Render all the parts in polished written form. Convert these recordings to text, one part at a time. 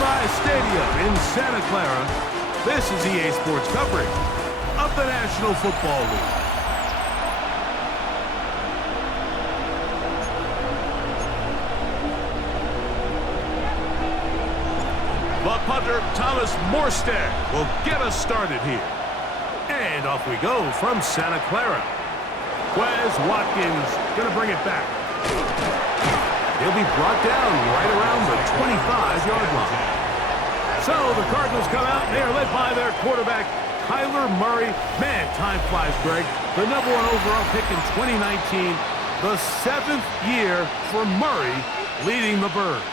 Levi's Stadium in Santa Clara, this is EA Sports coverage of the National Football League. The punter, Thomas Morstead, will get us started here. And off we go from Santa Clara. Wes Watkins going to bring it back. He'll be brought down right around the 25-yard line. So the Cardinals come out, and they are led by their quarterback, Kyler Murray. Man, time flies, Greg. The #1 overall pick in 2019, the 7th year for Murray leading the Birds.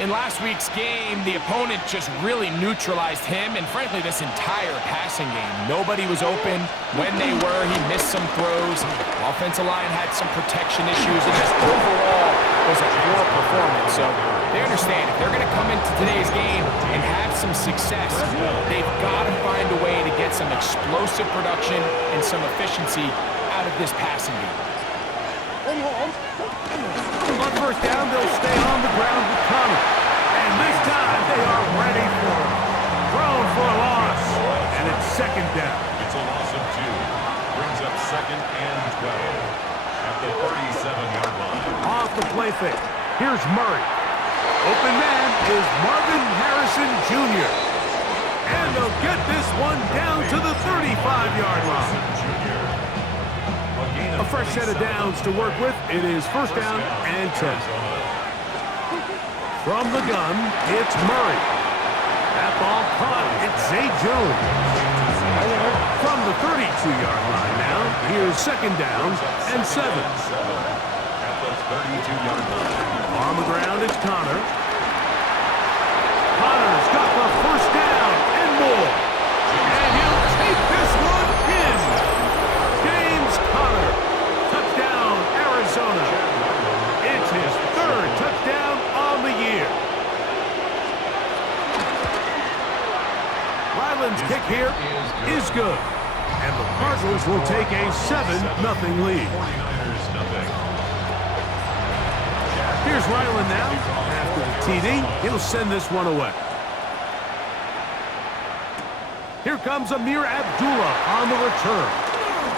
In last week's game, the opponent just really neutralized him and, frankly, this entire passing game. Nobody was open. When they were, he missed some throws. Offensive line had some protection issues. It just overall was a poor performance. So they understand if they're going to come into today's game and have some success, they've got to find a way to get some explosive production and some efficiency out of this passing game. On first down, they'll stay on the ground with Connor. And this time, they are ready for him. Thrown for a loss. And it's second down. It's a loss of 2. Brings up 2nd and 12. At the 37-yard line. Off the play fake. Here's Murray. Open man is Marvin Harrison Jr. And they'll get this one down to the 35-yard line. A fresh set of downs to work with. It is first down and 10. From the gun, it's Murray. That ball caught. It's Zay Jones. From the 32-yard line now, here's second down and 7. At the 32-yard line. On the ground, it's Connor. Connor's got the first down and more. And he'll take this one in. James Conner. Touchdown, Arizona. It's his 3rd touchdown on the year. Ryland's kick here is good. And the Cardinals will take a 7-0 lead. 49ers nothing. Here's Ryland now. After the TD, he'll send this one away. Here comes Amir Abdullah on the return.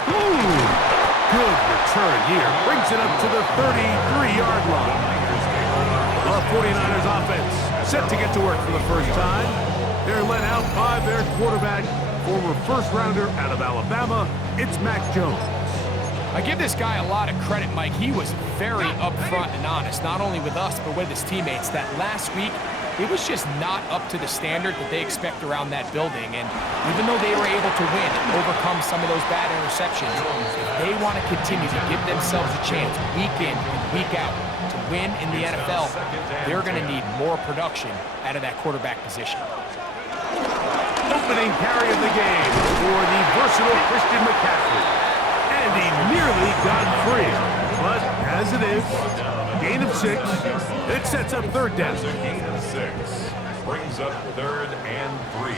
Ooh. Good return here. Brings it up to the 33-yard line. The 49ers offense set to get to work for the first time. They're led out by their quarterback, former first-rounder out of Alabama. It's Mac Jones. I give this guy a lot of credit, Mike. He was very upfront and honest, not only with us, but with his teammates, that last week, it was just not up to the standard that they expect around that building. And even though they were able to win and overcome some of those bad interceptions, if they want to continue to give themselves a chance week in and week out to win in the NFL, they're going to need more production out of that quarterback position. Opening carry of the game for the versatile Christian McCaffrey. And he nearly got free. But as it is, gain of 6. It sets up third down. A gain of 6. Brings up 3rd and 3.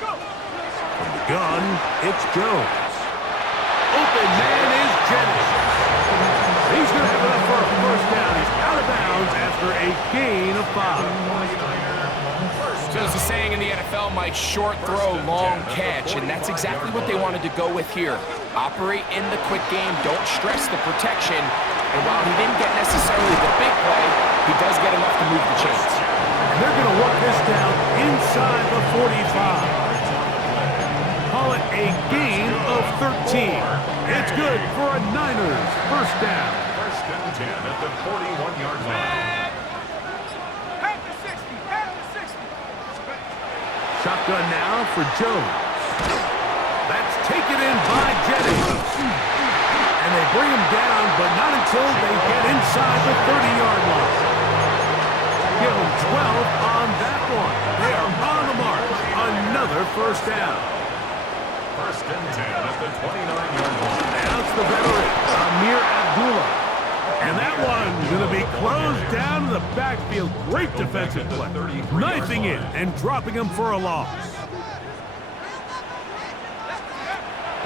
From the gun, it's Jones. Open man is Jennings. He's going to have enough for a first down. He's out of bounds after a gain of 5. So there's a saying in the NFL, Mike, short throw, long catch, and that's exactly what they wanted to go with here. Operate in the quick game, don't stress the protection, and while he didn't get necessarily the big play, he does get enough to move the chains. And they're going to work this down inside the 45. Call it a gain of 13. It's good for a Niners first down. First and 10 at the 41-yard line. Shotgun now for Jones. That's taken in by Jennings. And they bring him down, but not until they get inside the 30-yard line. Give him 12 on that one. They are on the mark. Another first down. First and 10 at the 29-yard line. Now it's the veteran, Amir Abdullah. And that one's going to be closed down in the backfield. Great defensive play. Knifing in and dropping him for a loss.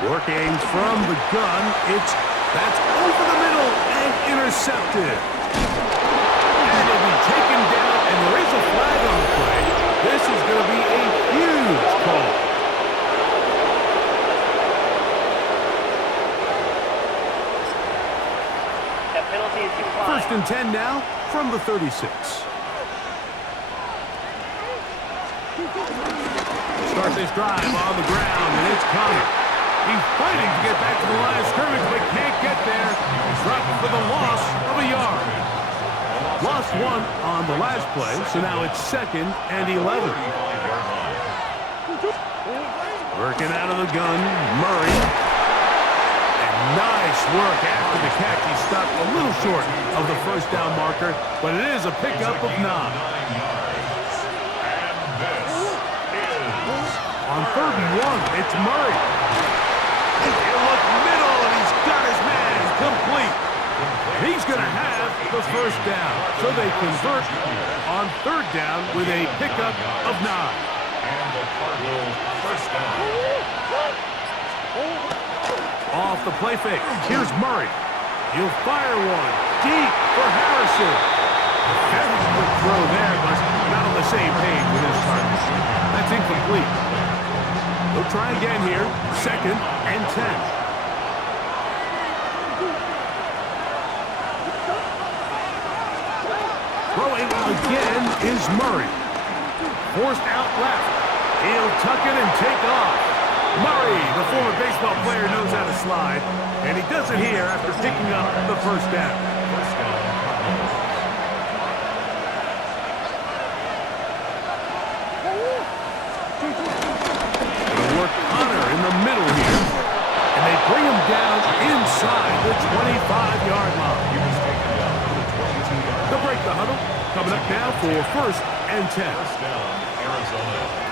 Working from the gun. That's over the middle and intercepted. And it'll be taken down, and there is First and 10 now from the 36. Start this drive on the ground, and it's Connor. He's fighting to get back to the line of scrimmage, but can't get there. He's dropping for the loss of a yard. Lost one on the last play, so now it's 2nd and 11. Working out of the gun, Murray. And nice work after the catch. He stopped a little short of the first down marker, but it is a pickup of 9. On 3rd and 1, it's Murray. He'll look middle, and he's got his man complete. He's going to have the first down. So they convert on 3rd down with a pickup of 9. And the Cardinals first down. Off the play fake. Here's Murray. He'll fire one deep for Harrison. Very good throw there, but not on the same page with his target. That's incomplete. They'll try again here. 2nd and 10. Throwing again is Murray. Forced out left. He'll tuck it and take off. Murray, the former baseball player, knows how to slide, and he does it here after picking up the first down. Gonna work Connor in the middle here, and they bring him down inside the 25-yard line. They'll break the huddle. Coming up now for 1st and 10. First down, Arizona.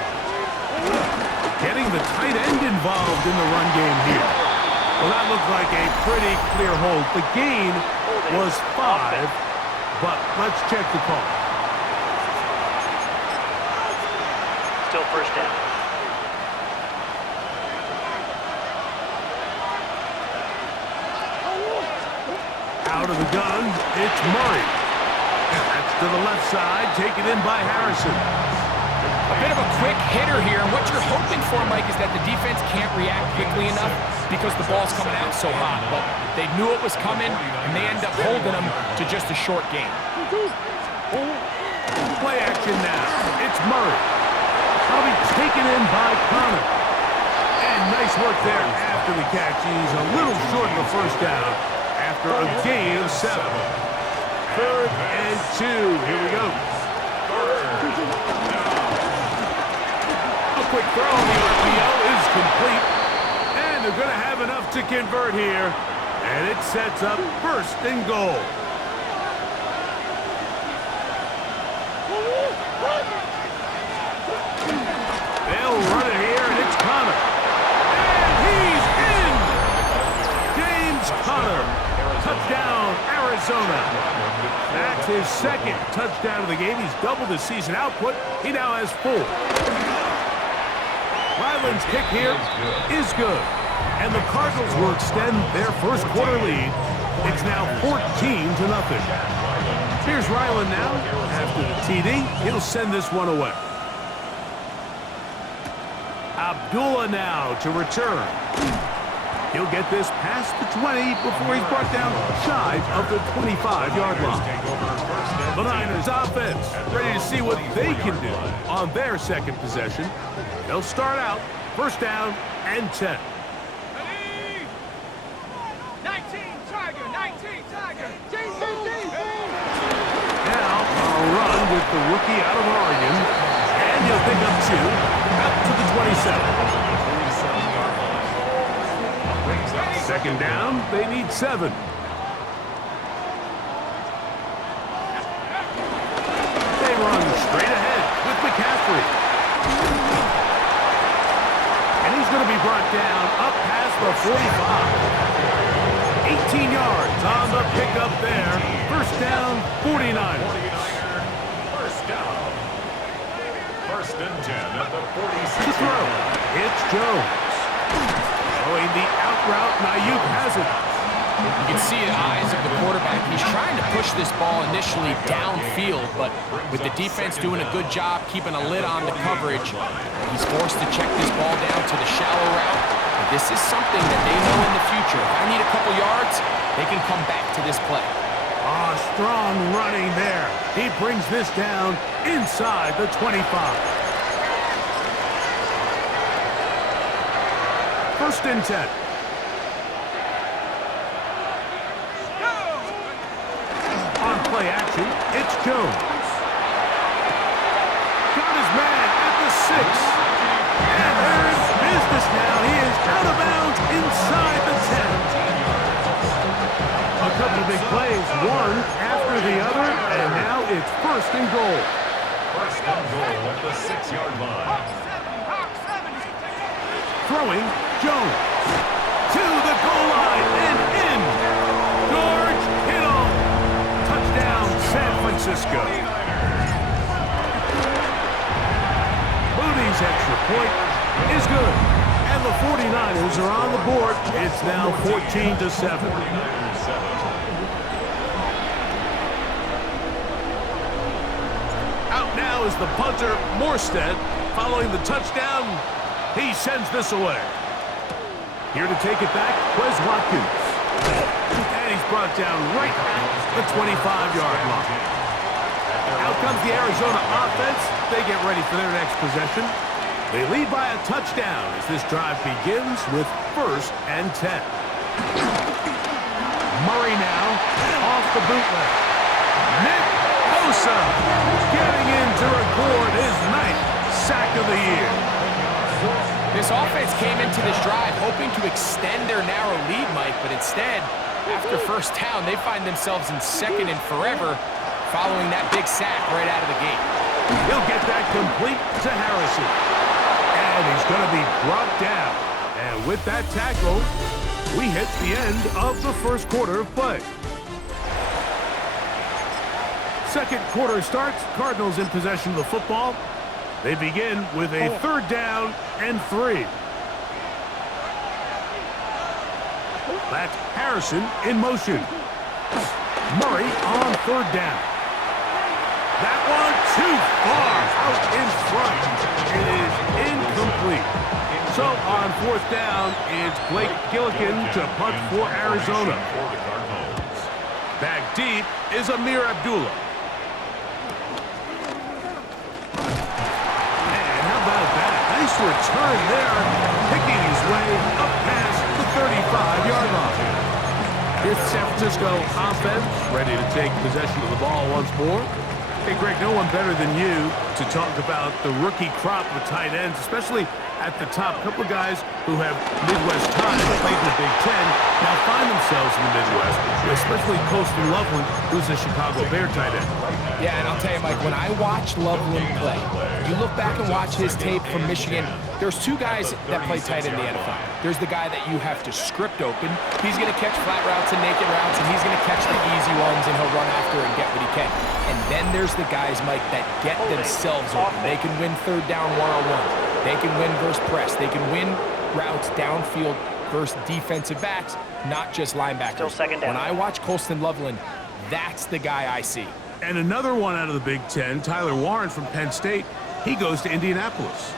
Getting the tight end involved in the run game here. Well, that looked like a pretty clear hold. The gain was 5, but let's check the call. Still first down. Out of the gun, it's Murray. That's to the left side, taken in by Harrison. A bit of a quick hitter here, and what you're hoping for, Mike, is that the defense can't react quickly enough because the ball's coming out so hot. But they knew it was coming, and they end up holding them to just a short game. Play action now. It's Murray. That'll be taken in by Connor. And nice work there after the catch. He's a little short of the first down after a gain of 7. 3rd and 2. Here we go. A quick throw on the RPO is complete. And they're going to have enough to convert here. And it sets up 1st and goal. They'll run it here, and it's Connor. And he's in! James Connor. Touchdown, Arizona. That's his 2nd touchdown of the game. He's doubled his season output. He now has 4. Ryland's kick here is good. And the Cardinals will extend their first quarter lead. It's now 14-0. Here's Ryland now. After the TD, he'll send this one away. Abdullah now to return. He'll get this past the 20 before he's brought down shy of the 25-yard line. The Niners offense ready to see what they can do on their 2nd possession. They'll start out 1st down and 10. 19 Tiger. Now a run with the rookie out of Oregon. And he'll pick up 2 out to the 27. 2nd down, they need 7. They run straight ahead with McCaffrey. And he's going to be brought down up past the 45. 18 yards on the pickup there. 1st down, 49ers. First down. 1st and 10 at the 46. To throw, it's Jones. Throwing the out route, Ayuk has it. You can see the eyes of the quarterback. He's trying to push this ball initially downfield, but with the defense doing a good job keeping a lid on the coverage, he's forced to check this ball down to the shallow route. But this is something that they know in the future. If I need a couple yards, they can come back to this play. Strong running there. He brings this down inside the 25. First and 10. On play action, it's Jones. Got his man at the 6. And there's business now. He is out of bounds inside the 10. A couple of big plays, one after the other, and now it's first and goal. First and goal at the 6-yard line. Throwing, Jones. To the goal line and in. George Kittle. Touchdown, San Francisco. Moody's extra point is good. And the 49ers are on the board. It's now 14-7. Out now is the punter, Morstead. Following the touchdown, he sends this away. Here to take it back, Wes Watkins. And he's brought down right at the 25-yard line. Out comes the Arizona offense. They get ready for their next possession. They lead by a touchdown as this drive begins with first and 10. Murray now off the bootleg. Nick Bosa getting in to record his 9th sack of the year. This offense came into this drive hoping to extend their narrow lead, Mike, but instead, after first down, they find themselves in second and forever following that big sack right out of the gate. He'll get that complete to Harrison. And he's going to be brought down. And with that tackle, we hit the end of the first quarter of play. Second quarter starts. Cardinals in possession of the football. They begin with a third down and 3. That's Harrison in motion. Murray on third down. That one too far out in front. It is incomplete. So on fourth down, it's Blake Gillikin to punt for Arizona. Back deep is Amir Abdullah. And how about that? Nice return there, picking his way up past the 35-yard line. Here's the San Francisco offense ready to take possession of the ball once more. Hey, Greg, no one better than you to talk about the rookie crop of tight ends, especially at the top. A couple of guys who have Midwest ties, played in the Big Ten, now find themselves in the Midwest, especially Colston Loveland, who's a Chicago Bear tight end. Yeah, and I'll tell you, Mike, when I watch Loveland play, you look back and watch his tape from Michigan, there's two guys that play tight in the NFL. There's the guy that you have to script open. He's going to catch flat routes and naked routes, and he's going to catch the easy ones, and he'll run after and get what he can. And then there's the guys, Mike, that get themselves open. They can win third down one-on-one. They can win versus press. They can win routes downfield versus defensive backs, not just linebackers. Still second down. When I watch Colston Loveland, that's the guy I see. And another one out of the Big Ten, Tyler Warren from Penn State, he goes to Indianapolis.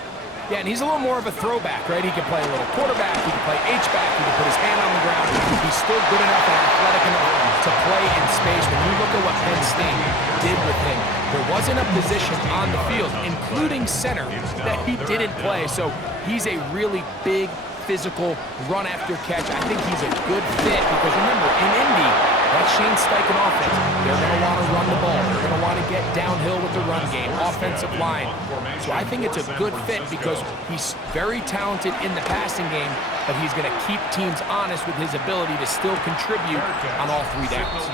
Yeah, and he's a little more of a throwback, right? He can play a little quarterback, he can play H-back, he can put his hand on the ground. He's still good enough and athletic enough to play in space. When you look at what Penn State did with him, there wasn't a position on the field, including center, that he didn't play. So he's a really big, physical, run-after-catch. I think he's a good fit because, remember, in Indy, that Shane Steichen offense, they're going to want to run the ball. They're going to want to get downhill with the run game, offensive line. So I think it's a good fit because he's very talented in the passing game, but he's going to keep teams honest with his ability to still contribute on all three downs.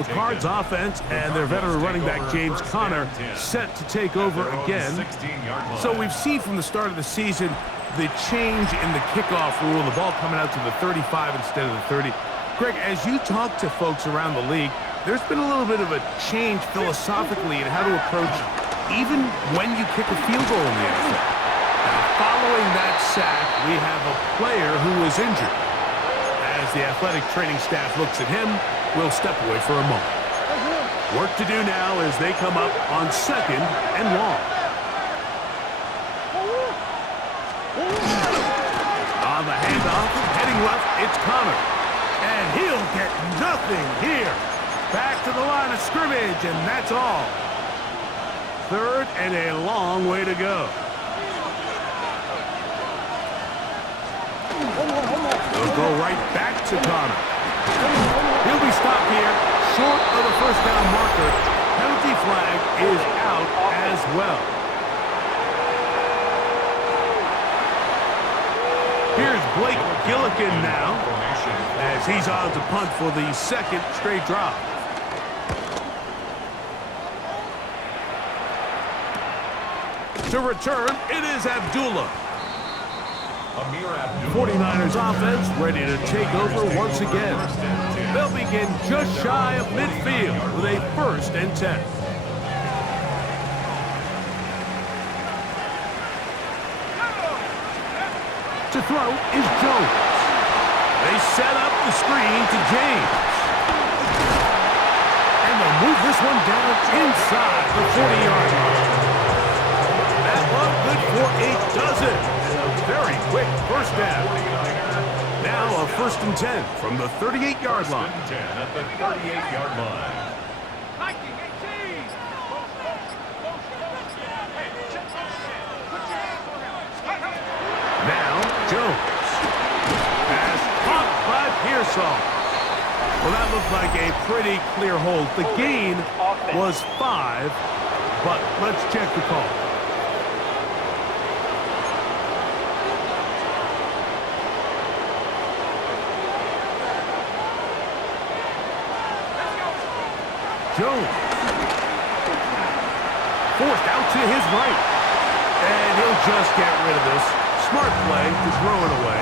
The Cards offense and their veteran running back James Conner set to take over again. So we've seen from the start of the season the change in the kickoff rule, the ball coming out to the 35 instead of the 30. Greg, as you talk to folks around the league, there's been a little bit of a change philosophically in how to approach even when you kick a field goal in the NFL. Now, following that sack, we have a player who was injured. As the athletic training staff looks at him, we'll step away for a moment. Work to do now as they come up on second and long. On the handoff, heading left, it's Conner. And he'll get nothing here. Back to the line of scrimmage, and that's all. Third and a long way to go. They'll go right back to Connor. He'll be stopped here, short of the first down marker. Penalty flag is out as well. Here's Blake Gillikin now, as he's on to punt for the second straight drive. To return, it is Abdullah. 49ers offense ready to take over once again. They'll begin just shy of midfield with a 1st and 10. To throw is Jones. They set up the screen to James. And they'll move this one down inside the 40-yard line. That one good for a dozen. And a very quick first down. Now a 1st and 10 from the 38-yard line. 1st and 10 at the 38-yard line. Now Jones. Pass caught by Pearsall. Well, that looked like a pretty clear hold. The gain was 5, but let's check the call. Jones. Forced out to his right. And he'll just get rid of this. Smart play to throw it away.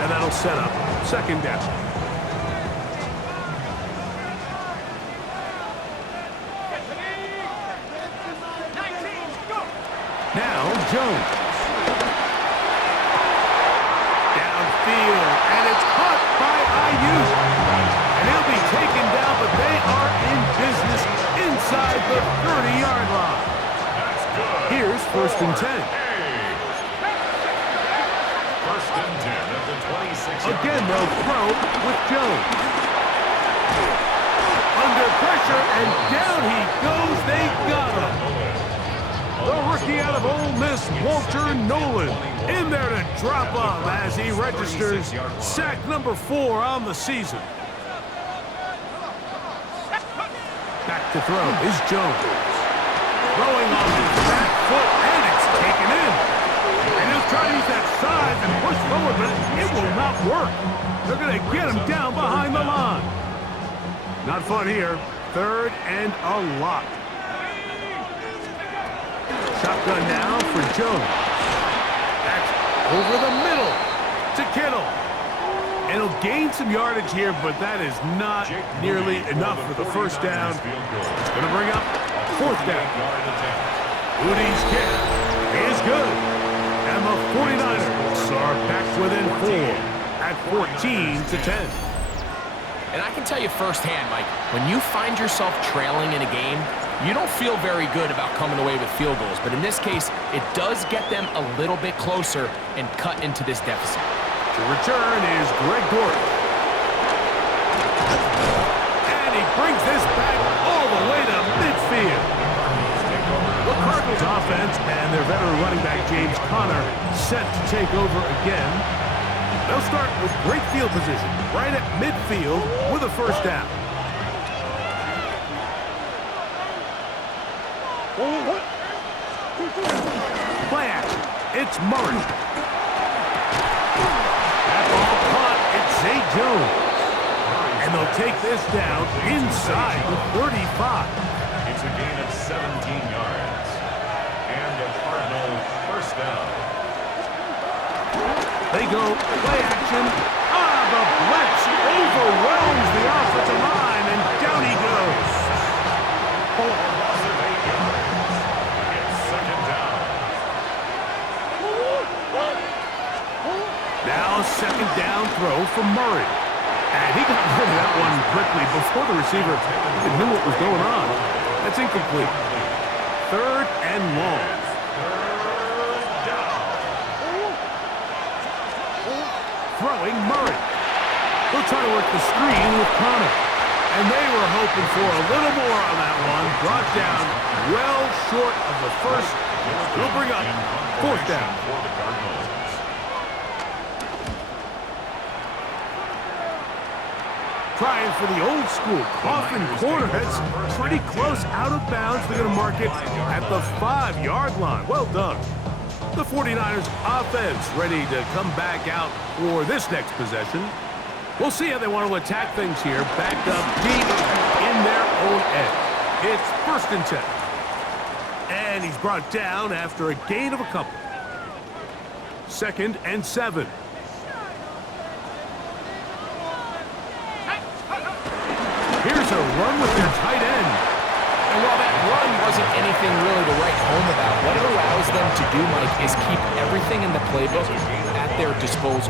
And that'll set up 2nd down. Now Jones. Downfield. And it's caught by Ayuk. And he'll be taken down, but they are in business inside the 30-yard line. Here's 1st and 10. 1st and 10 at the 26. Again, they'll throw with Jones. Under pressure, and down he goes. They got him. The rookie out of Ole Miss, Walter Nolan, in there to drop off as he registers sack number 4 on the season. Back to throw is Jones. Throwing on his back foot, and it's taken in. And he'll try to use that size and push forward, but it will not work. They're going to get him down behind the line. Not fun here. 3rd and a lot. Shotgun now for Jones. That's over the middle to Kittle. And he'll gain some yardage here, but that is not nearly enough for the first down. It's going to bring up 4th down. Moody's kick is good. And the 49ers are back within 4 at 14 to 10. And I can tell you firsthand, Mike, when you find yourself trailing in a game, you don't feel very good about coming away with field goals. But in this case, it does get them a little bit closer and cut into this deficit. To return is Greg Dortch. And he brings this back all the way to midfield. The Cardinals offense and their veteran running back James Conner set to take over again. They'll start with great field position right at midfield with a 1st down. Play action. It's Murray. That ball caught. It's Zay Jones. And they'll take this down inside the 35. It's a gain of 17 yards. And a Cardinal 1st down. They go play action. The blitz overwhelms the offensive line, and down he goes. Loss of 8 yards. It's 2nd down. Now 2nd down throw for Murray. And he got rid of that one quickly before the receiver even knew what was going on. That's incomplete. 3rd and long. Throwing Murray. He'll try to work the screen with Connor. And they were hoping for a little more on that one. Brought down well short of the first. We'll bring up fourth down. For the Cardinals. Trying for the old school coffin corner. That's pretty close out of bounds. They're going to mark it at the 5-yard line. Well done. The 49ers offense ready to come back out for this next possession. We'll see how they want to attack things here. Backed up deep in their own end. It's 1st and 10. And he's brought down after a gain of a couple. 2nd and 7. Here's a run with their tight end. And while that run wasn't anything really to write home about, what it allows them to do, Mike, is keep everything in the playbook at their disposal.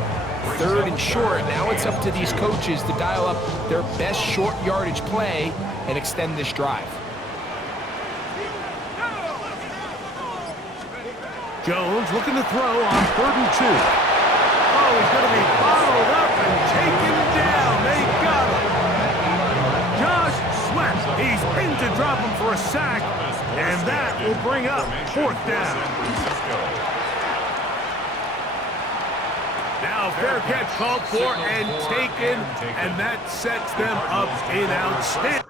3rd and short, now it's up to these coaches to dial up their best short yardage play and extend this drive. Jones looking to throw on 3rd and 2. Oh, he's going to be bottled up and taken down. They got him. Josh Sweat, he's in to drop him for a sack, and that will bring up 4th down. Now fair catch called for and taken, and that sets them up in outstanding.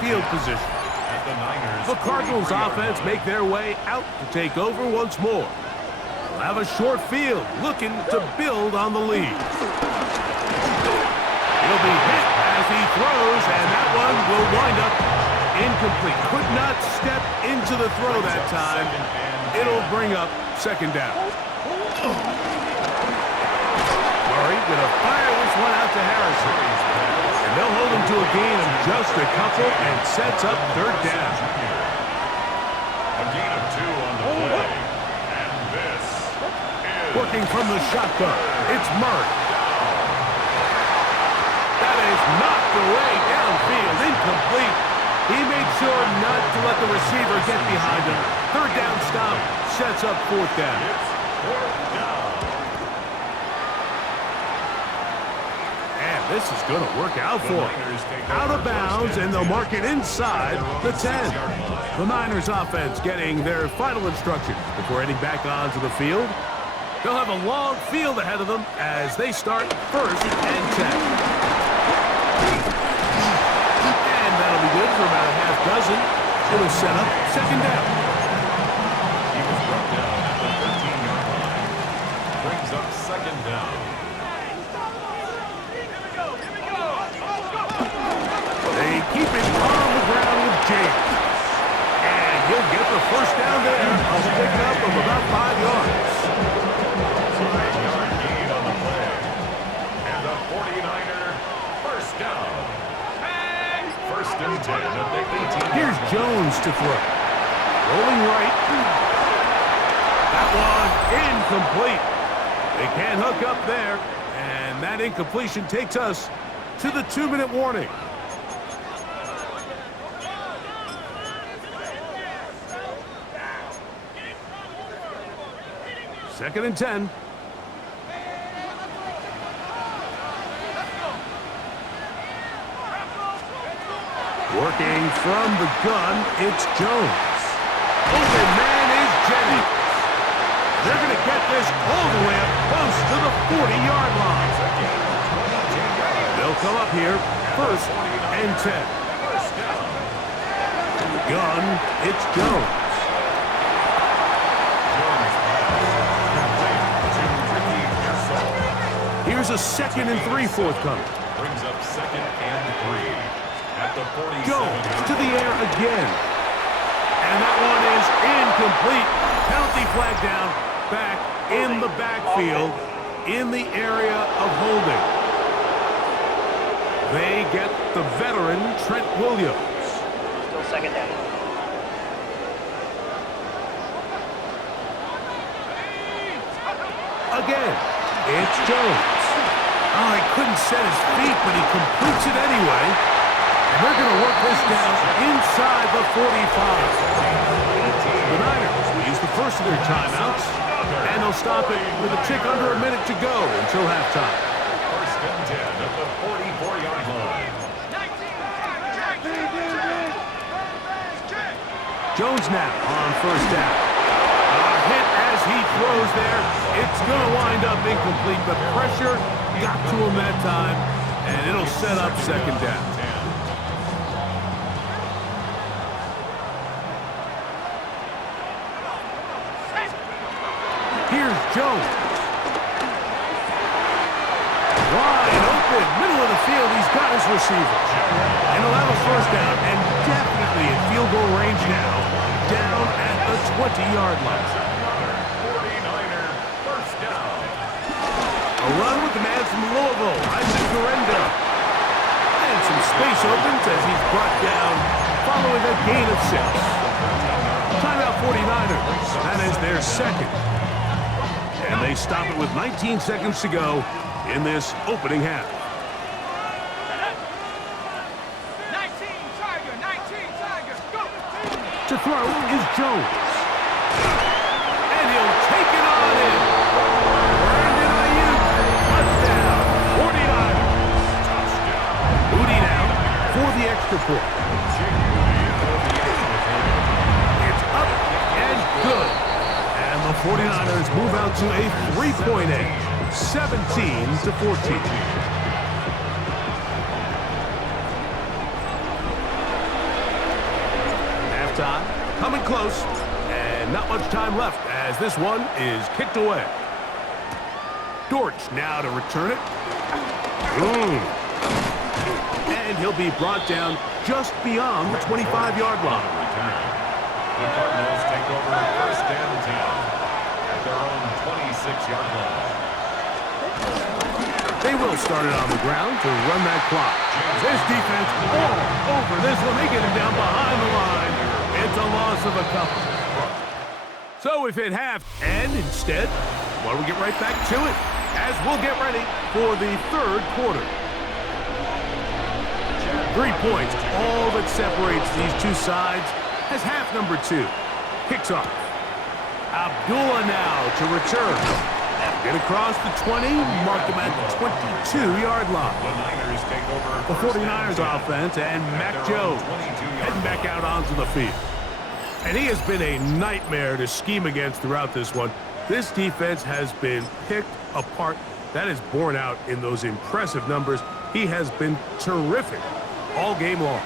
Field position. The Cardinals offense make their way out to take over once more. They'll have a short field looking to build on the lead. He'll be hit as he throws, and that one will wind up incomplete. Could not step into the throw that time. It'll bring up 2nd down. Murray gonna fire this one out to Harrison. And they'll hold him to a gain of just a couple and sets up 3rd down. A gain of 2 on the play. And this is... Working from the shotgun, it's Murray. That is knocked away downfield, incomplete. He made sure not to let the receiver get behind him. 3rd down stop sets up 4th down. It's 4th down. This is going to work out for them. Out of bounds, and they'll mark it inside the 10. The Niners offense getting their final instructions before heading back onto the field. They'll have a long field ahead of them as they start 1st and 10. And that'll be good for about a half dozen. It'll set up 2nd down. He was brought down at the 13-yard line. Brings up 2nd down. They keep it on the ground with James. And he'll get the 1st down there. A pickup of about 5 yards. 5-yard gain on the play. And the 49er 1st down. 1st and 10 at the 18. Here's Jones to throw. Rolling right. That one incomplete. They can't hook up there. And that incompletion takes us to the 2-minute warning. 2nd and 10. Working from the gun, it's Jones. Open man is Jennings. They're going to get this all the way up close to the 40-yard line. They'll come up here 1st and 10. From the gun, it's Jones. Here's a 2nd and 3 forthcoming. Brings up 2nd and 3 at the 47. Goes to the air again. And that one is incomplete. Penalty flag down, back in the backfield, in the area of holding. They get the veteran Trent Williams. Still second down. Again, it's Jones. Oh, he couldn't set his feet, but he completes it anyway. And they're going to work this down inside the 45. The Niners will use the first of their timeouts, and they'll stop it with a tick under a minute to go until halftime. First and 10 at the 44-yard line. Jones now on first down. A hit as he throws there. It's going to wind up incomplete, but pressure got to him that time, and it'll set up second down. Here's Jones. Wide open, middle of the field, he's got his receiver. And he'll have a first down, and definitely in field goal range now, down at the 20-yard line. 49er first down. A run with the man from Louisville, Isaac Garenda. And some space opens as he's brought down following a gain of 6. Timeout 49ers. That is their second. And they stop it with 19 seconds to go in this opening half. 19 Tiger, go! To throw is Jones. And he'll take it on in. Brandon Ayuk, touchdown, 49ers. Booty now for the extra point. It's up and good. And the 49ers move out to a 3-point edge, 17-14. Halftime, coming close, and not much time left as this one is kicked away. Dortch now to return it. And he'll be brought down just beyond the 25-yard line. The Cardinals take over first and 10 at their own 26-yard line. They will start it on the ground to run that clock. This defense all over this one. They get him down behind the line. It's a loss of a couple. So we've hit half, and instead, well, we'll get right back to it as we'll get ready for the third quarter. 3 points, all that separates these two sides as half number 2 kicks off. Abdullah now to return. Get across the 20, mark him at the 22-yard line. The Niners take over The first 49ers and 10 offense and Mac at their own Jones 22-yard heading back out onto the field. And he has been a nightmare to scheme against throughout this one. This defense has been picked apart. That is borne out in those impressive numbers. He has been terrific all game long.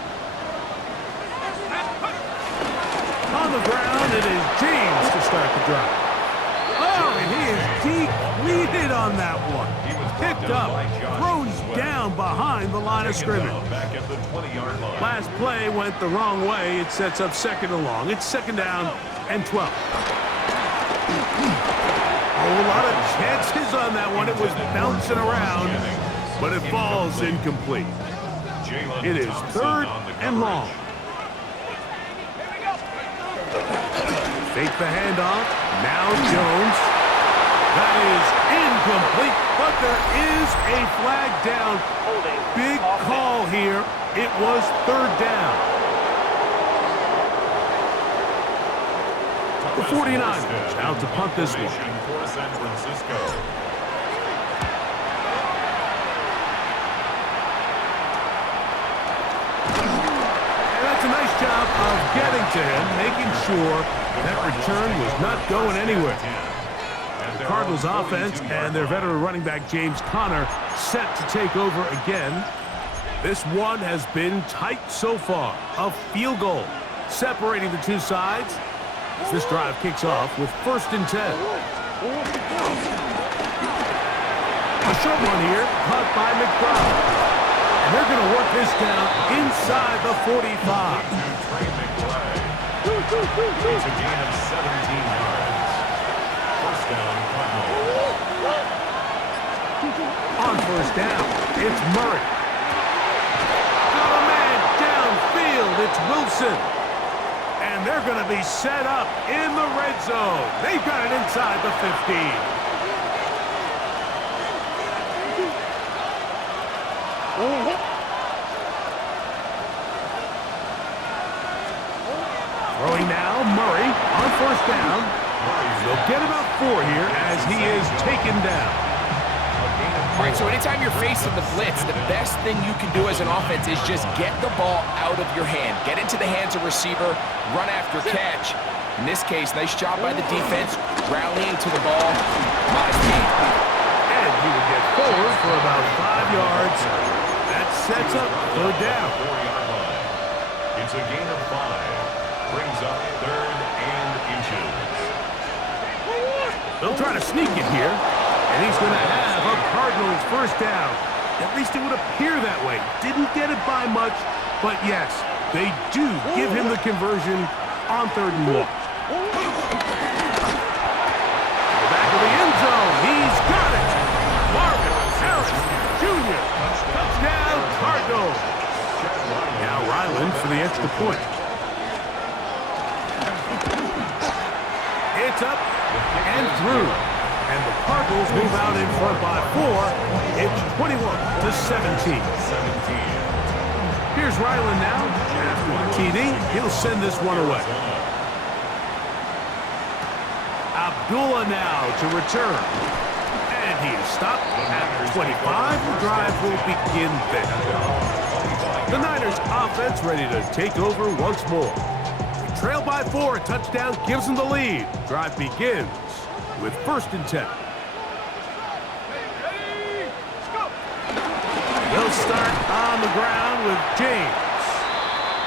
On the ground, it is James to start the drive. Oh, and he is depleted on that one. Picked up, thrown down behind the line of scrimmage. Back at the 20-yard line. Last play went the wrong way. It sets up second and long. It's second down and 12. A whole lot of chances on that one. It was bouncing around, but it falls incomplete. It is third and long. Fake the handoff. Now Jones. That is incomplete, but there is a flag down. Big call here. It was third down. The 49ers out to punt this one. For San Francisco. And that's a nice job of getting to him, making sure that return was not going anywhere. The Cardinals offense and their veteran running back James Conner set to take over again. This one has been tight so far. A field goal separating the two sides as this drive kicks off with first and 10. A short one here, caught by McBride. And they're going to work this down inside the 45. It's a gain of 17 yards. First down, Cardinals. On first down, it's Murray. Wilson. And they're going to be set up in the red zone. They've got it inside the 15. Throwing now, Murray on first down. They'll get about 4 here as he is taken down. All right, so anytime you're facing the blitz, the best thing you can do as an offense is just get the ball out of your hand. Get into the hands of receiver, run after catch. In this case, nice job by the defense, rallying to the ball. Modest gain. And he will get forward for about 5 yards. That sets up third down. 4-yard line. It's a gain of 5. Brings up 3rd and inches. They'll try to sneak it here. And he's going to have a Cardinals first down. At least it would appear that way. Didn't get it by much, but yes, they do give him the conversion on 3rd and 1. To the back of the end zone. He's got it. Marvin Harris Jr. Touchdown, Cardinals. Now Ryland for the extra point. It's up and through. And the Cardinals move out in front by 4. It's 21-17. Here's Ryland now. After the TD, he'll send this one away. Abdullah now to return. And he is stopped at the 25. The drive will begin there. The Niners offense ready to take over once more. They trail by 4. A touchdown gives them the lead. Drive begins with 1st and 10. They'll start on the ground with James.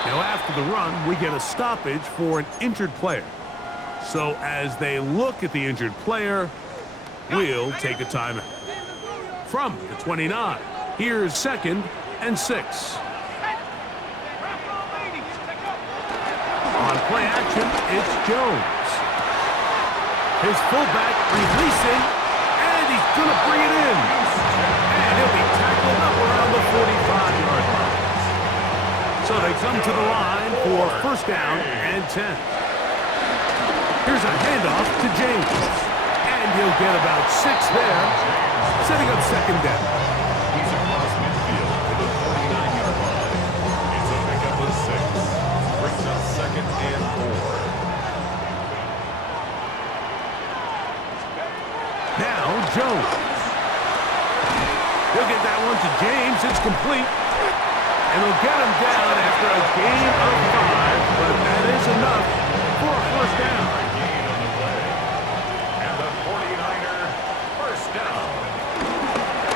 Now after the run, we get a stoppage for an injured player. So as they look at the injured player, we'll take a timeout. From the 29, here's 2nd and 6. On play action, it's Jones. His fullback releasing, and he's going to bring it in. And he'll be tackled up around the 45-yard line. So they come to the line for 1st down and 10. Here's a handoff to James. And he'll get about 6 there, setting up 2nd down. He's across midfield to the 49-yard line. It's a pickup of 6. Brings up 2nd and 4. Now, Jones. He'll get that one to James. It's complete. And they'll get him down after a gain of 5, but that is enough for a 1st down. Gain on the play. And the 49er first down.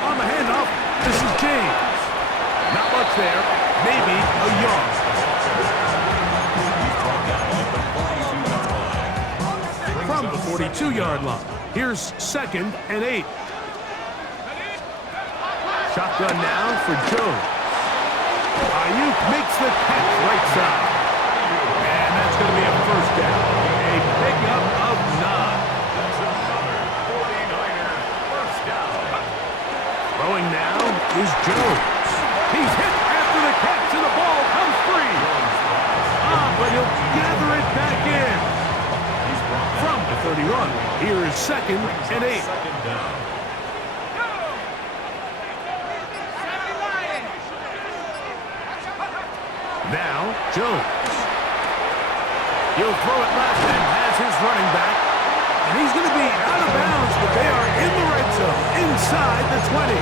On the handoff, this is James. Not much there. Maybe a yard. He's brought down at the 42-yard line. From the 42-yard line. Here's 2nd and 8. Shotgun now for Jones. Ayuk makes the catch right side. And that's going to be a 1st down. A pickup of 9. That's another 49er first down. Throwing now is Jones. He's hit after the catch and the ball comes free. But he'll gather it back in. From the 31, here is 2nd and 8. 2nd down. Now, Jones. He'll throw it left and has his running back. And he's going to be out of bounds, but they are in the red zone, inside the 20.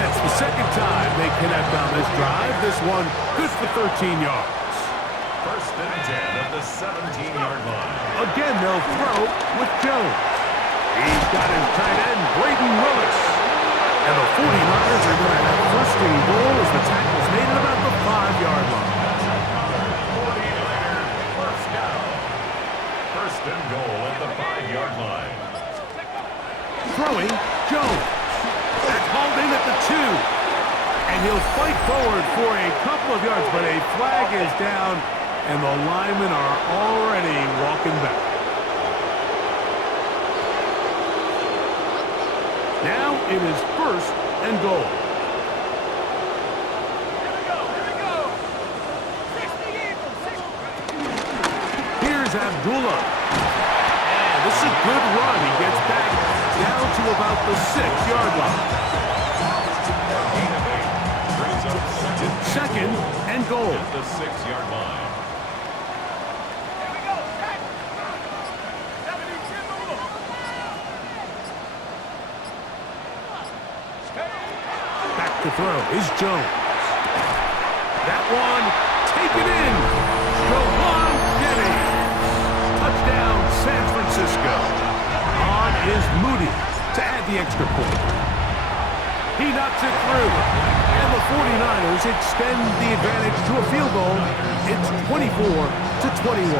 That's the 2nd time they connect on this drive. This one good for 13 yards. 1st and 10 at the 17-yard line. Again, they'll throw with Jones. He's got his tight end, Braden Willis. And the 49ers are going to have 1st and goal as the tackle's made at about the 5-yard line. 49er first down. 1st and goal at the 5-yard line. Throwing, Jones. That's hauled in at the 2. And he'll fight forward for a couple of yards, but a flag is down, and the linemen are already walking back. Now it is 1st and goal. Here we go. 60 in. Here's Abdullah. And this is a good run. He gets back down to about the 6-yard line. Second and goal. At the 6-yard line. Here we go. Set. 72 move. Back to throw is Jones. That one taken in. Jawan Jennings. Touchdown, San Francisco. On is Moody to add the extra point. He knocks it through. And the 49ers extend the advantage to a field goal. It's 24-21.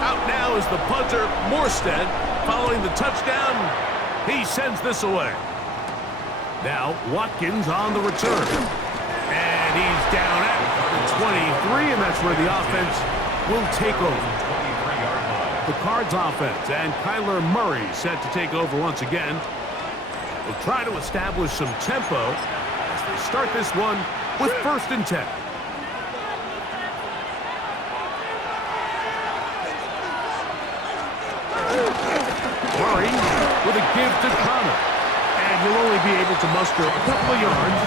Out now is the punter, Morstead. Following the touchdown, he sends this away. Now, Watkins on the return. And he's down at the 23, and that's where the offense will take over. The Cards offense and Kyler Murray set to take over once again. Will try to establish some tempo as they start this one with 1st and 10. Murray with a give to Connor. And he'll only be able to muster a couple of yards.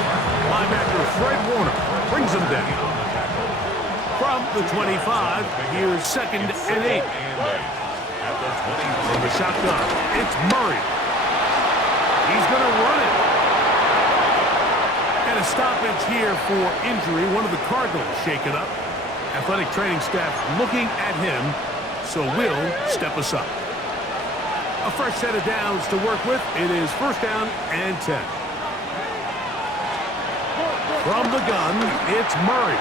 Linebacker Fred Warner brings him down. From the 25, here's 2nd and 8. From the shotgun, it's Murray. He's going to run it. And a stoppage here for injury. One of the Cardinals shaken up. Athletic training staff looking at him, so will step aside. A fresh set of downs to work with. It is 1st down and 10. From the gun, it's Murray.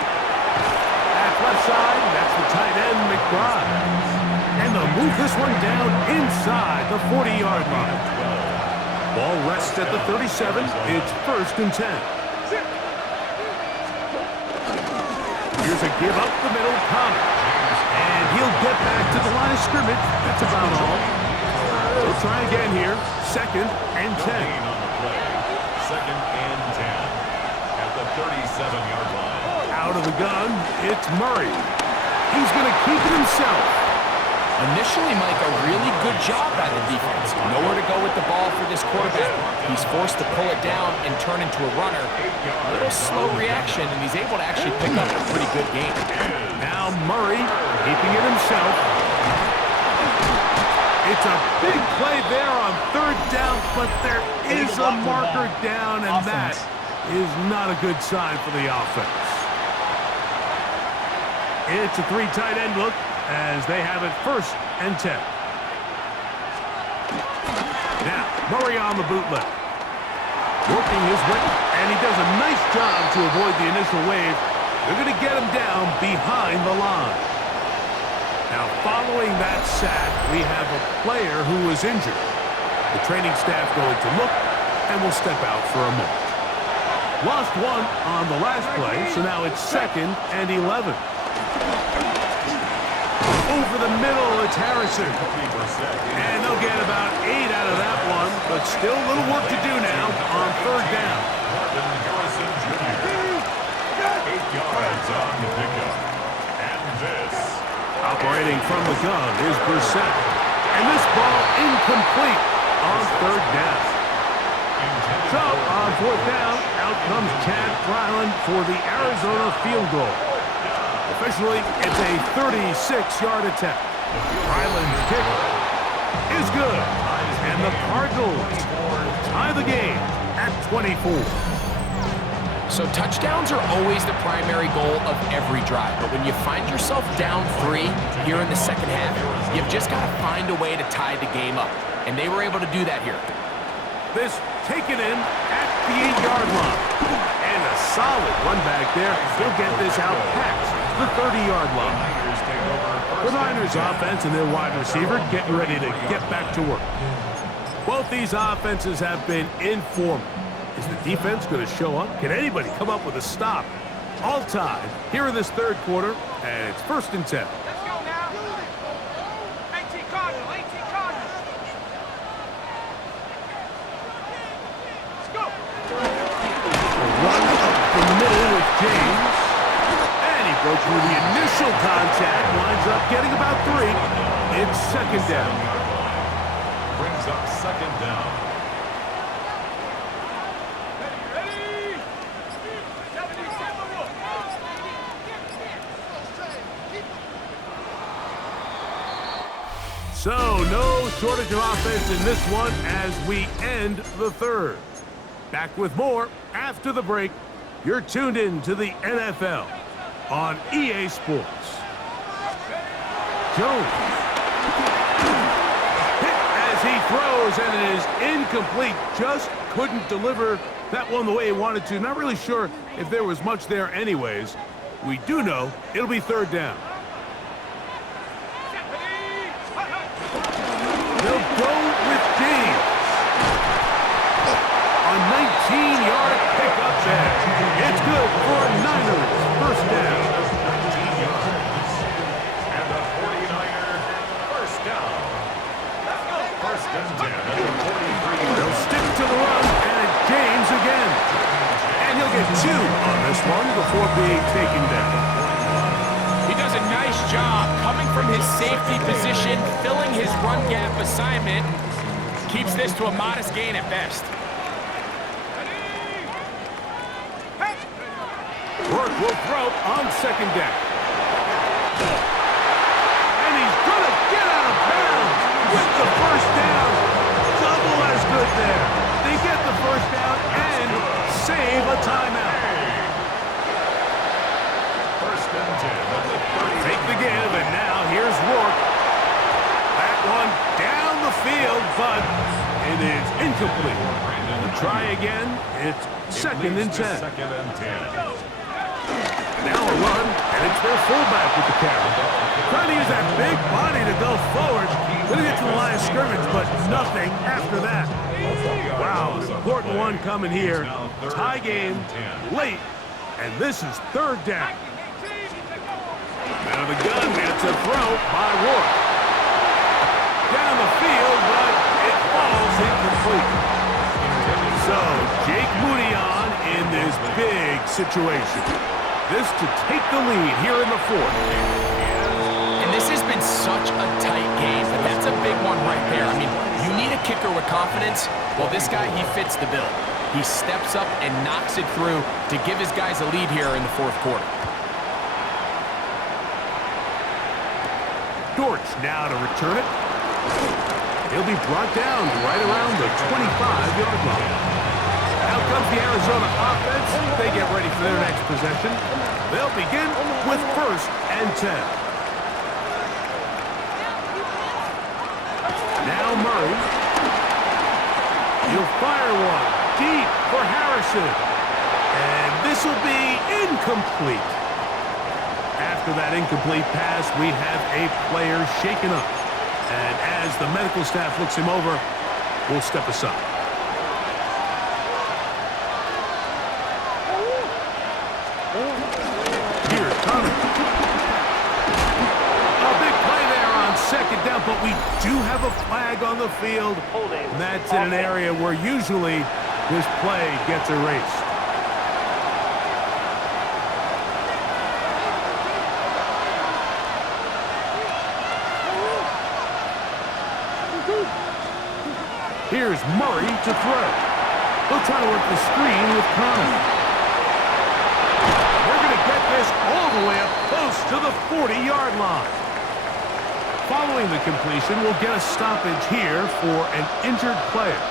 At left side, that's the tight end, McBride. And they'll move this one down inside the 40-yard line. Ball rests at the 37. It's 1st and 10. Here's a give up the middle, Connor. And he'll get back to the line of scrimmage. That's about all. We'll try again here. 2nd and 10. 2nd and 10. At the 37-yard line. Out of the gun, it's Murray. He's going to keep it himself. Initially, Mike, a really good job by the defense. Nowhere to go with the ball for this quarterback. He's forced to pull it down and turn into a runner. A little slow reaction, and he's able to actually pick up a pretty good game. Now Murray keeping it himself. It's a big play there on 3rd down, but there is a marker down, and that is not a good sign for the offense. It's a 3 tight end look as they have it 1st and 10. Now, Murray on the bootleg. Working his way, and he does a nice job to avoid the initial wave. They're going to get him down behind the line. Now, following that sack, we have a player who was injured. The training staff going to look, and will step out for a moment. Lost one on the last play, so now it's 2nd and 11. Over the middle, it's Harrison. And they'll get about 8 out of that one, but still a little work to do now on 3rd down. Harrison Jr. 8 yards on the pickup. And this. Operating from the gun is Brissett. And this ball incomplete on 3rd down. So on 4th down, out comes Chad Ryland for the Arizona field goal. Officially, it's a 36-yard attempt. Ryland's kick is good. And the Cardinals tie the game at 24. So touchdowns are always the primary goal of every drive. But when you find yourself down 3 here in the 2nd half, you've just got to find a way to tie the game up. And they were able to do that here. This taken in at the 8-yard line. And a solid run back there. He'll get this out past the 30-yard line. The Niners offense and their wide receiver getting ready to get back to work. Both these offenses have been informal. Is the defense going to show up? Can anybody come up with a stop? All tied here in this 3rd quarter, and it's 1st and 10. Let's go now. 18 Cardinals. 18 Cardinals. Let's go. A run up the middle with James. And he Broke through the initial contact, winds up getting about 3. It's second down. Brings up second down. Ready? 77. So, no shortage of offense in this one as we end the third. Back with more after the break. You're tuned in to the NFL on EA Sports. Jones. Hit as he throws, and it is incomplete. Just couldn't deliver that one the way he wanted to. Not really sure if there was much there anyways. We do know it'll be third down. They'll go with James. A 19-yard pickup there. It's good for Niners. First down. 19 yards. And the 49er first down. First and 10 at the 43. They'll stick to the run, and it's James again. And he'll get 2 on this one before being taken down. He does a nice job coming from his safety position, filling his run gap assignment. Keeps this to a modest gain at best. Burke will throw on second down. And he's going to get out of bounds with the first down. Double as good there. They get the first down and save a timeout. First and 10 at the 30. Take the give, and now here's Rourke. That one down the field, but it is incomplete. We'll try again. It's second and 10. Second and 10. Now a run, and it's their fullback with the carry. Trying to use that big body to go forward. Going to get to the line of scrimmage, but nothing after that. Wow, an important one coming here. Tie game, late, and this is third down. Out of the gun, it's a throw by Rourke. Down the field, but it falls incomplete. So, Jake Moody on in this big situation. This to take the lead here in the fourth. And this has been such a tight game, but that's a big one right there. I mean, you need a kicker with confidence. Well, this guy, he fits the bill. He steps up and knocks it through to give his guys a lead here in the fourth quarter. Dortch now to return it. He'll be brought down right around the 25-yard line. Out comes the Arizona offense. They get ready for their next possession. They'll begin with first and 10. Now Murray. He'll fire one deep for Harrison. And this will be incomplete. After that incomplete pass, we have a player shaken up. And as the medical staff looks him over, we'll step aside. Here's Tommy. A big play there on second down, but we do have a flag on the field. And that's in an area where usually this play gets erased. Here's Murray to throw. They'll try to work the screen with Connor. They're going to get this all the way up close to the 40-yard line. Following the completion, we'll get a stoppage here for an injured player.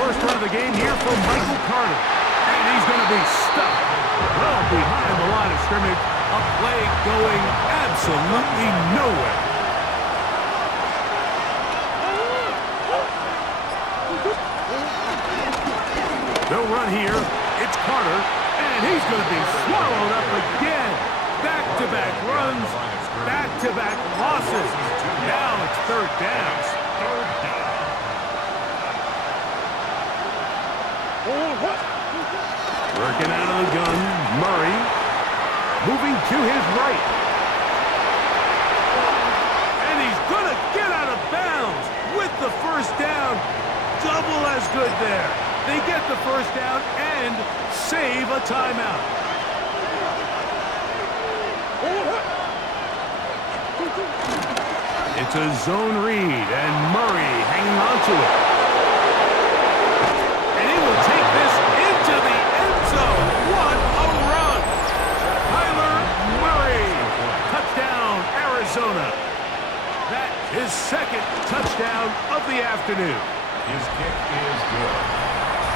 First run of the game here from Michael Carter. And he's going to be stuck well behind the line of scrimmage. A play going absolutely nowhere. They'll run here. It's Carter, and he's going to be swallowed up again. Back-to-back runs, back-to-back losses. Now it's third down. Working out of the gun, Murray. Moving to his right. And he's going to get out of bounds with the first down. Double as good there. They get the first down and save a timeout. It's a zone read, and Murray hanging on to it. And he will take this into the end zone. What a run! Kyler Murray, touchdown, Arizona. That's his second touchdown of the afternoon. His kick is good.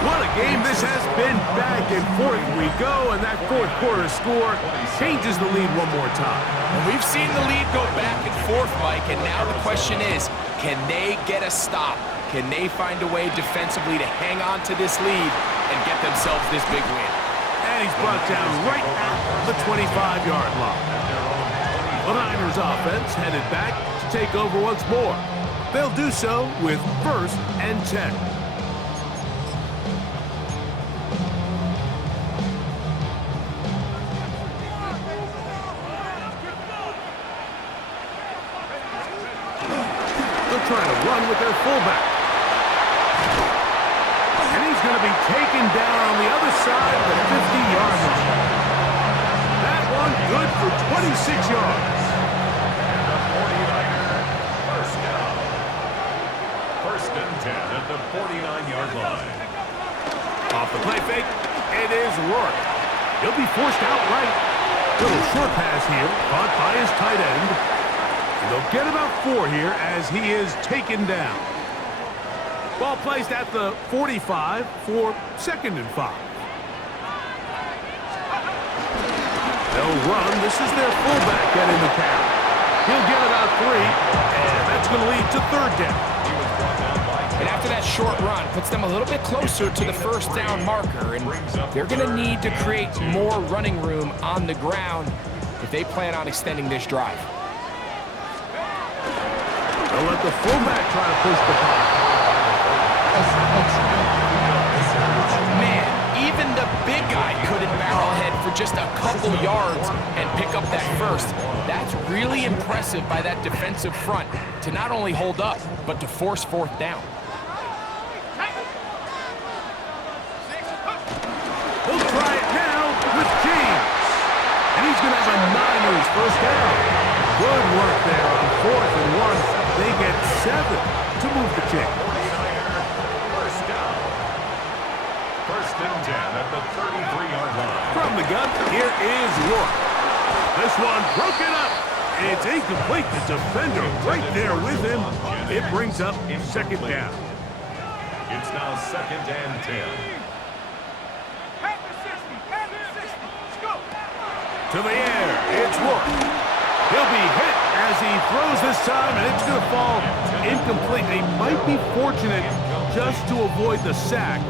What a game this has been. Back and forth we go, and that fourth quarter score changes the lead one more time. And we've seen the lead go back and forth, Mike, and now the question is, can they get a stop? Can they find a way defensively to hang on to this lead and get themselves this big win? And he's brought down right at the 25-yard line. The Niners offense headed back to take over once more. They'll do so with 1st and 10. Trying to run with their fullback. And he's going to be taken down on the other side of the 50-yard line. That one good for 26 yards. And the 49er, first down. 1st and 10 at the 49-yard line. Off the play fake, it is Rourke. He'll be forced out right. Little short pass here, caught by his tight end. They'll get about 4 here as he is taken down. Ball placed at the 45 for 2nd and 5. They'll run. This is their fullback getting the carry. He'll get about 3, and that's going to lead to 3rd down. And after that short run, puts them a little bit closer to the first down marker, and they're going to need to create more running room on the ground if they plan on extending this drive. They'll let the fullback try to push the ball. Man, even the big guy couldn't barrel ahead for just a couple yards and pick up that first. That's really impressive by that defensive front to not only hold up, but to force 4th down. He'll try it now with James. And he's going to have a Niners first down. Good work there on 4th and 1. They get 7 to move the chain. 49er, first down. 1st and 10 at the 33-yard line. From the gun, here is Rourke. This one broken up. It's incomplete. The defender right there with him. It brings up 2nd down. It's now 2nd and 10. Head to 60. Head to 60. Let's go. To the air, it's Rourke. He'll be hit as he throws this time, and it's going to fall incomplete. They might be fortunate just to avoid the sack,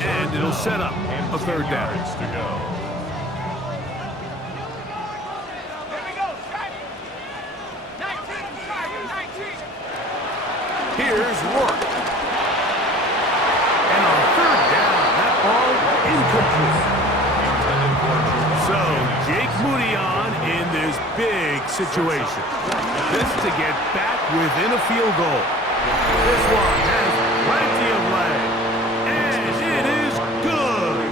and it'll set up a 3rd down. To go. Here we go. 19. 19. Here's Rourke. And on 3rd down, that ball incomplete. So, Jake Moody on in this big situation. This to get back within a field goal. This one has plenty of leg. And it is good.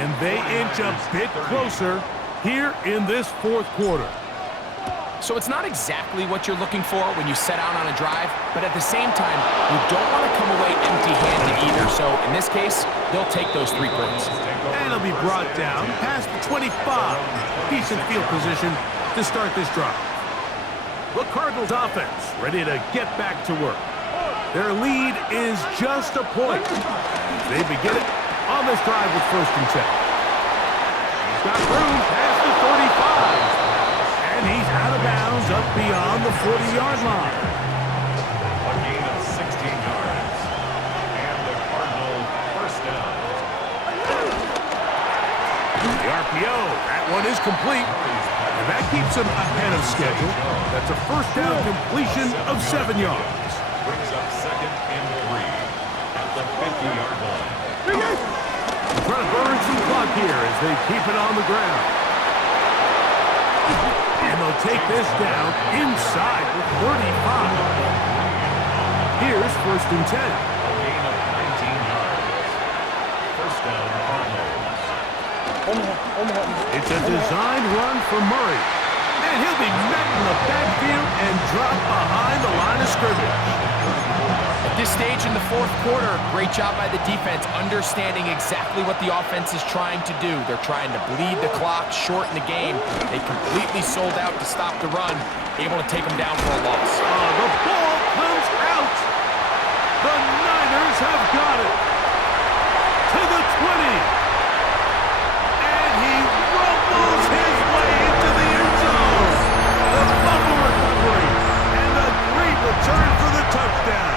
And they inch a bit closer here in this 4th quarter. So it's not exactly what you're looking for when you set out on a drive, but at the same time, you don't want to come away empty-handed either. So in this case, they'll take those 3 points. And he'll be brought down past the 25. Decent field position to start this drive. The Cardinals offense ready to get back to work. Their lead is just a point. They begin it on this drive with 1st and 10. He's got room past the 35. And he's out of bounds up beyond the 40-yard line. A gain of 16 yards. And the Cardinal first down. The RPO, that one is complete. And that keeps him ahead of schedule. That's a first down completion of 7 yards. Brings up 2nd and 3 at the 50-yard line. Trying to burn some clock here as they keep it on the ground. And they'll take this down inside the 35. Here's 1st and 10. A gain of 19 yards. It's a designed run for Murray. And he'll be met in the backfield and dropped behind the line of scrimmage. At this stage in the fourth quarter, great job by the defense understanding exactly what the offense is trying to do. They're trying to bleed the clock, shorten the game. They completely sold out to stop the run, able to take them down for a loss. The ball comes out. The Niners have got it. To the 20. And he rumbles his way into the end zone. The fumble recovery. And a great return for the touchdown.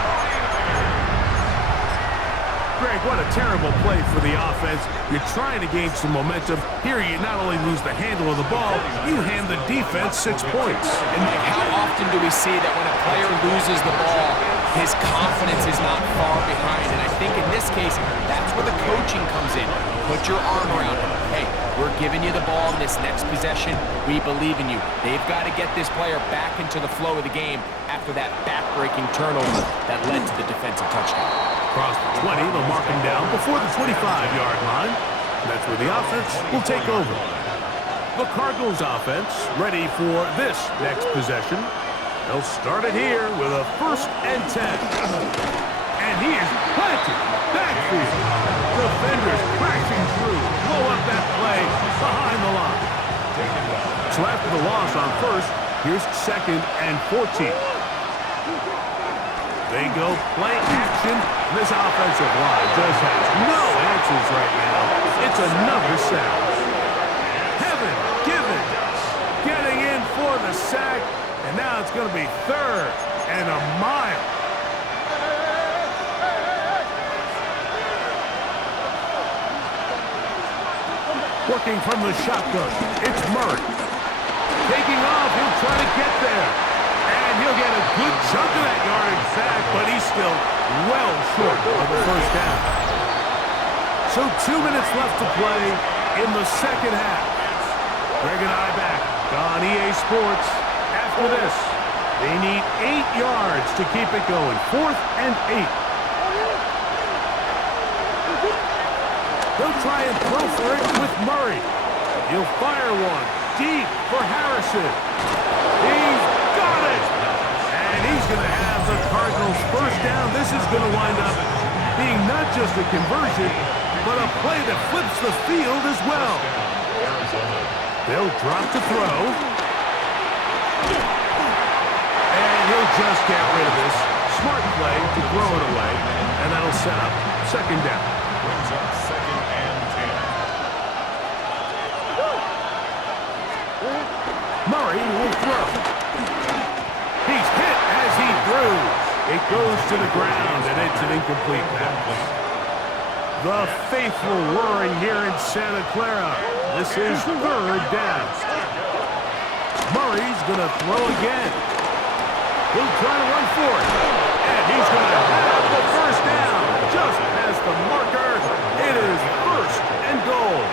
Greg, what a terrible play for the offense. You're trying to gain some momentum. Here you not only lose the handle of the ball, you hand the defense 6 points. And Mike, how often do we see that when a player loses the ball, his confidence is not far behind? And I think in this case, that's where the coaching comes in. Put your arm around him. Hey, we're giving you the ball in this next possession. We believe in you. They've got to get this player back into the flow of the game after that back-breaking turnover that led to the defensive touchdown. Across the 20, they'll mark him down before the 25-yard line. That's where the offense will take over. The Cardinals offense ready for this next possession. They'll start it here with a 1st and 10. And he is planted in the backfield. Defenders crashing through. Blow up that play behind the line. So after the loss on 1st, here's 2nd and 14. They go play action. This offensive line just has no answers right now. It's another sack. Heaven given. Getting in for the sack. And now it's going to be 3rd and a mile. Working from the shotgun. It's Murray. Taking off. He'll try to get there. And he'll get a good chunk of that yardage back, but he's still well short of the 1st down. So 2 minutes left to play in the 2nd half. Greg and I back on EA Sports. After this, they need 8 yards to keep it going. 4th and 8. They'll try and throw for it with Murray. He'll fire one deep for Harrison. He's got it! And he's going to have the Cardinals 1st down. This is going to wind up being not just a conversion, but a play that flips the field as well. They'll drop to throw. And he'll just get rid of this. Smart play to throw it away. And that'll set up 2nd down. Brings up 2nd and 10. Murray will throw. He's hit as he threw. It goes to the ground, and it's an incomplete pass. The faithful roaring here in Santa Clara. This is 3rd down. Murray's going to throw again. He'll try to run for it. And he's going to have the 1st down. Just past the marker. It is 1st and goal.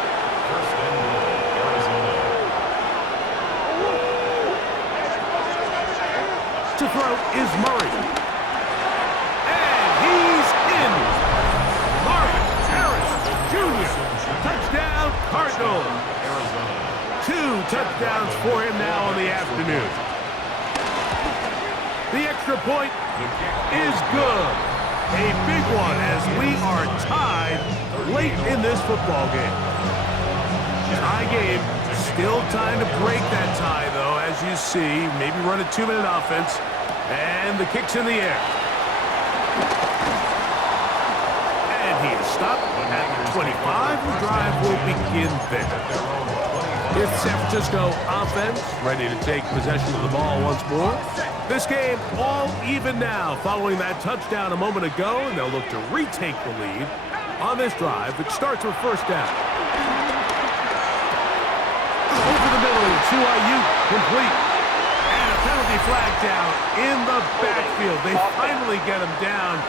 1st and goal, Arizona. To throw is Murray. And he's in. Marvin Harris Jr. Touchdown, Cardinals. 2 touchdowns for him now in the afternoon. The extra point is good. A big one as we are tied late in this football game. Tie game. Still time to break that tie, though, as you see. Maybe run a 2-minute offense. And the kick's in the air. And he is stopped at the 25. The drive will begin there. Here's the San Francisco offense, ready to take possession of the ball once more. This game all even now following that touchdown a moment ago, and they'll look to retake the lead on this drive, which starts with 1st down. Over the middle to Ayuk, complete. And a penalty flag down in the backfield. They finally get him down,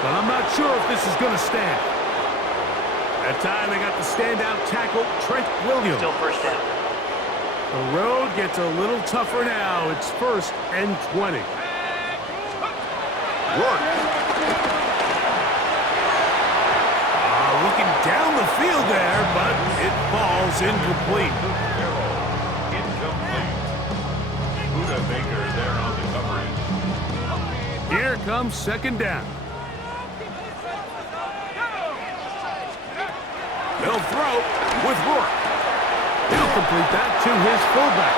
but I'm not sure if this is going to stand. That time they got the standout tackle, Trent Williams. Still 1st down. The road gets a little tougher now. It's 1st and 20. Work. Looking down the field there, but it ball's incomplete. Incomplete. Buda Baker there on the coverage. Here comes second down. They'll throw with Rourke. He'll complete that to his fullback.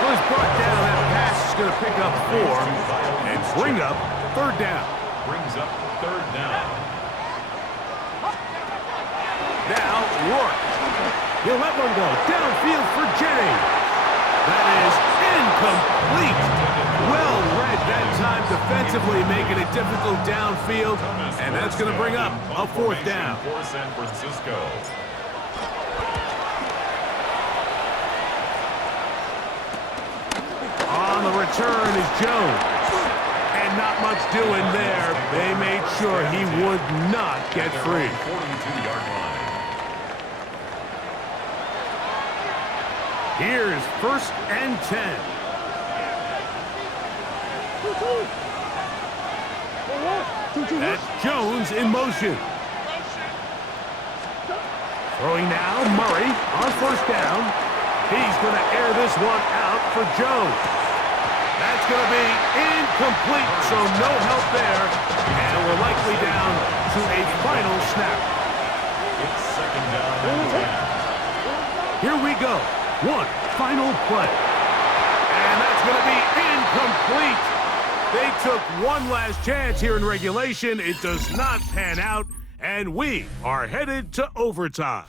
Well, he's brought down. That pass is going to pick up 4 and bring up third down. Brings up third down. Now, Rourke. He'll let one go. Downfield for Jennings. That is incomplete. Well read that time defensively, making it difficult downfield. And that's going to bring up a fourth down. For San Francisco. On the return is Jones. And not much doing there. They made sure he would not get free. 42-yard line. Here's first and 10. That's Jones in motion. Throwing now, Murray on first down. He's going to air this one out for Jones. That's going to be incomplete, so no help there. And we're likely down to a final snap. It's second down and 10. Here we go. One final play. And that's going to be incomplete. They took one last chance here in regulation. It does not pan out, and we are headed to overtime.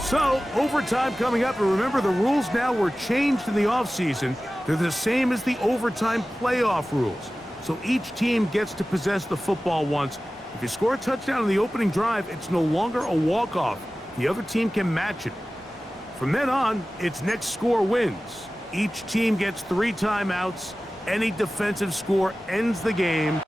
So, overtime coming up, and remember the rules now were changed in the offseason. They're the same as the overtime playoff rules. So each team gets to possess the football once. If you score a touchdown in the opening drive, it's no longer a walk-off. The other team can match it. From then on, it's next score wins. Each team gets 3 timeouts. Any defensive score ends the game.